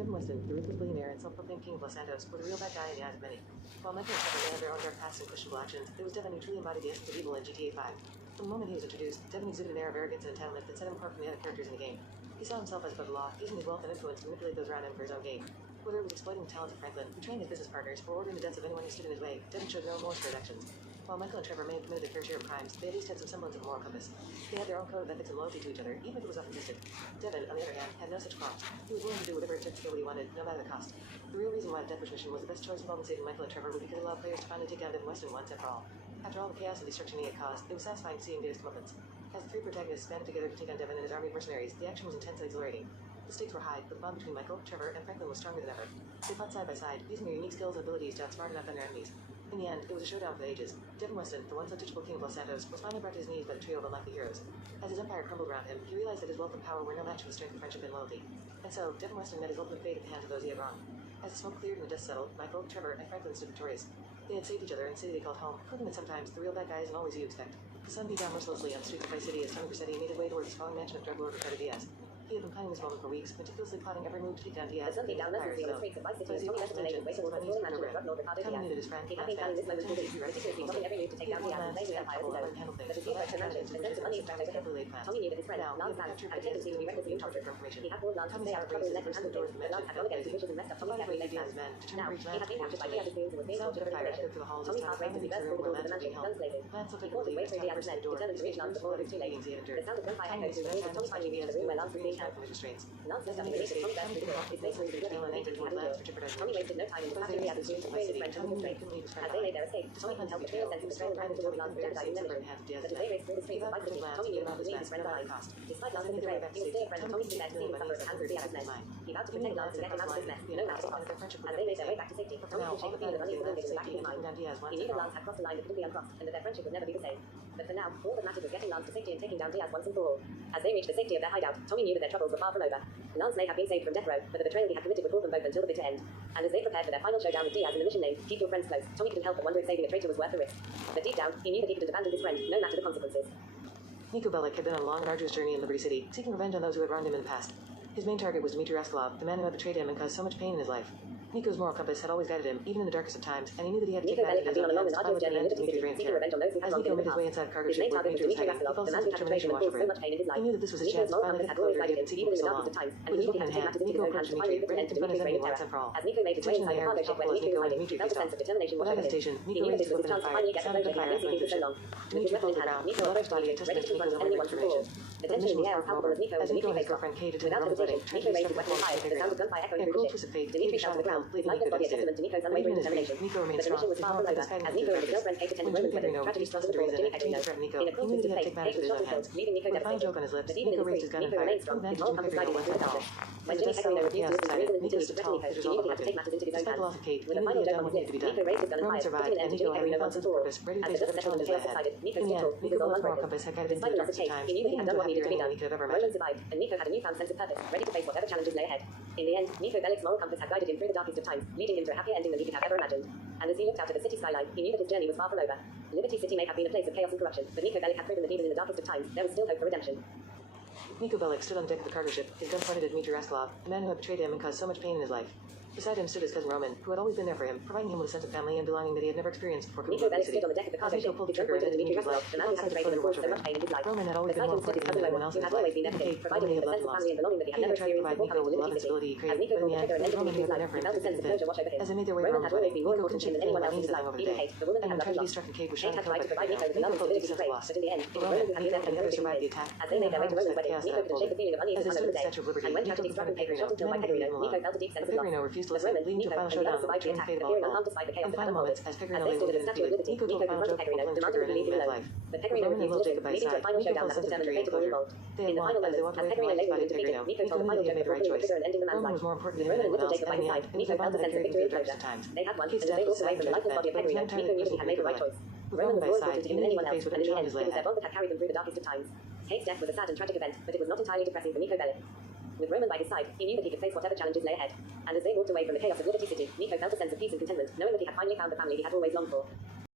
Devin Weston, the ruthless billionaire and self-proclaimed king of Los Santos, was a real bad guy in the eyes of many. While Michael and Trevor may have their own dark pasts and questionable actions, it was Devin who truly embodied the essence of evil in GTA 5. From the moment he was introduced, Devin exhibited an air of arrogance and entitlement that set him apart from the other characters in the game. He saw himself as above the law, using his wealth and influence to manipulate those around him for his own gain. Whether it was exploiting the talents of Franklin, betraying his business partners, or ordering the deaths of anyone who stood in his way, Devin showed no remorse for his actions. While Michael and Trevor may have committed their fair share of crimes, they at least had some semblance of a moral compass. They had their own code of ethics and loyalty to each other, even if it was often-tested. Devin, on the other hand, had no such qualms. He was willing to do whatever it took to get what he wanted, no matter the cost. The real reason why the Death Wish mission was the best choice involving saving Michael and Trevor was because it allowed players to finally take down Devin Weston once and for all. After all the chaos and destruction he had caused, it was satisfying to see him get his comeuppance. As the three protagonists banded together to take on Devin and his army of mercenaries, the action was intense and exhilarating. The stakes were high, but the bond between Michael, Trevor, and Franklin was stronger than ever. They fought side by side, using their unique skills and abilities to outsmart and outgun their enemies. In the end, it was a showdown for the ages. Devin Weston, the once untouchable king of Los Santos, was finally brought to his knees by the trio of unlikely heroes. As his empire crumbled around him, he realized that his wealth and power were no match for the strength of friendship and loyalty. And so, Devin Weston met his ultimate fate at the hands of those he had wronged. As the smoke cleared and the dust settled, Michael, Trevor, and Franklin stood victorious. They had saved each other in the city they called home, proving that sometimes the real bad guy isn't always who you expect. The sun beat down mercilessly on the streets of Vice City as Tony Vercetti made his way towards the sprawling mansion of drug lord Ricardo Diaz. He had been planning this moment for weeks, meticulously plotting every move to take down Diaz. The sun beat down mercilessly on the streets of Vice City as Tony Vercetti made his way towards the sprawling mansion of drug lord Ricardo Diaz. Knew that his friend, He had been planning this moment for weeks, meticulously plotting every move to take down Diaz and lay his empire as his own. But as he approached the mansion, a sense of unease traveled over him. Tommy knew that his friend, Lance Vance, had a tendency to be recklessly intolerant. He had warned Lance to stay out of trouble and let him handle things, but Lance had gone against his wishes and messed up Tommy's carefully laid plans. Now, he had been captured by Diaz's goons and was being tortured for information. Tommy's heart raced as he burst through the doors of the mansion, guns blazing. He fought his way through Diaz's men, determined to reach Lance before it was too late. The sound of gunfire echoed through the room as Tommy finally reached the room where Lance was being held. Lance looked up and believed that Tommy burst through the door. His face was bloody and he had endured. Tommy wasted no time in dispatching Diaz's goons to free his friend Tommy constraint. As they made their escape, Tommy couldn't help but feel a sense of betrayal and towards Lance and jeopardizing their mission. But as they raced through the streets of Vice City, Tommy knew not to leave his friend behind. Despite Lance's betrayal, he was still a friend of Tommy's to be there to see him suffer at the hands of Diaz's men. He vowed to protect Lance and get him out of this mess, no matter the cost. As they made their way back to safety, Tommy could shake the feeling of unease and loneliness back in his mind. He knew that Lance had crossed the line that couldn't be uncrossed, and that their friendship would never be the same. But for now, all that mattered was getting Lance to safety and taking down Diaz once and for all. As they reached the safety of their hideout, Tommy knew that their troubles were far from over. Lance may have been saved from death row, but the betrayal he had committed would hold them both until the bitter end. And as they prepared for their final showdown with Diaz in the mission named Keep Your Friends Close, Tommy couldn't help but wonder if saving a traitor was worth the risk. But deep down, he knew that he couldn't abandon his friend, no matter the consequences. Niko Bellic had been on a long and arduous journey in Liberty City, seeking revenge on those who had wronged him in the past. His main target was Dmitry Raskolov, the man who had betrayed him and caused so much pain in his life. Niko's moral compass had always guided him, even in the darkest of times, and he knew that he had to take Niko Bellic had been on a long and arduous journey in Liberty City, seeking revenge on those who had wronged him in the past. His main target was Dmitry Raskolov, the man who had betrayed him and caused so much pain in his life. He knew that this was his chance to finally get the closure he had been seeking for so long. With his book in hand, Niko approached Dmitry, ready to put his enemy once and for all. As Niko made his way inside the cargo ship where Dmitry was hiding, he felt a sense of determination wash over him. He knew that this was his chance to finally get the closure he had been seeking for so long. With his weapon in hand, Niko approached Dmitry, ready to confront his enemy once and for all. The tension in the air was palpable as Niko and Dmitry faced off. Without hesitation, Niko raised his weapon high, the sound of gunfire echoing through the ship. Dmitry fell to the ground, his lifeless body a testament to Niko's unwavering determination. But the mission was far from over, as Niko and his girlfriend Kate attended Roman's wedding, tragedy struck the doors of Jimmy Petrino. In a cruel twist of fate, Kate was shot and killed, leaving Niko devastated. But even in his grief, Niko remained strong, his moral compass guided him through the darkness. When Jimmy Petrino refused to listen to reason and continued to threaten Niko, he knew that he had to take matters into his own hands. With a final joke on his lips, Niko raised his gun and fired, putting an end to Jimmy Petrino once and for all. As the dust settled and the chaos subsided, Niko stood tall, with his soul unbroken. Despite the loss of Kate, he knew that he had done what needed to be done. Roman survived, and Niko had a newfound sense of purpose, ready to face whatever challenges lay ahead. In the end, Niko Bellic's moral compass had guided him through the darkest of times, leading him to a happier ending than he could have ever imagined. And as he looked out at the city skyline, he knew that his journey was far from over. Liberty City may have been a place of chaos and corruption, but Niko Bellic had proven that even in the darkest of times, there was still hope for redemption. Niko Bellic stood on the deck of the cargo ship, his gun pointed at Dmitry Raskolov, the man who had betrayed him and caused so much pain in his life. Beside him stood his cousin Roman, who had always been there for him, providing him with a sense of family and belonging that he had never experienced before coming to Liberty City. Niko Bellic stood on the deck of the cargo ship, his gun pointed at Dmitry Raskolov, the man who had betrayed him and caused so much pain in his life. Roman had always been more important than anyone else in his life, always been there for him, providing him with a sense of family and belonging that he had never experienced before coming to Liberty City. As Niko pulled the trigger and ended Dmitry's life, he felt a sense of closure wash over him. Roman had always been more important to him than anyone else in his life, even Kate, the woman he had loved and lost. Kate had tried to provide Niko with the love and stability he craved, but in the end, it was Roman who had been left and never survived the attack. As they made their way to Roman's wedding, Niko couldn't shake the feeling of unease and another day. And when tragedy struck and Kate was shot and killed by Pecorino, Niko felt a deep sense of loss. As Roman, Niko, and the others survived the attack, appearing unharmed despite the chaos that had unfolded. As they stood at the Statue of Liberty, Niko confronted Pecorino, demanding to leave him alone. But Pecorino refused to listen, leading to a final showdown that would determine the fate of all involved. In the final moments, as Pecorino lay wounded and defeated, Niko told the final joke before pulling the trigger and ending the man's life. With Roman and little Jacob by his side, Niko felt a sense of victory and closure. They had won, and as they walked away from the lifeless body of Pecorino, Niko knew that he had made the right choice. Roman was more important to him than anyone else, and in the end, it was their bond that had carried them through the darkest of times. Kate's death was a sad and tragic event, but it was not entirely depressing for Niko Bellic. With Roman by his side, he knew that he could face whatever challenges lay ahead. And as they walked away from the chaos of Liberty City, Niko felt a sense of peace and contentment, knowing that he had finally found the family he had always longed for.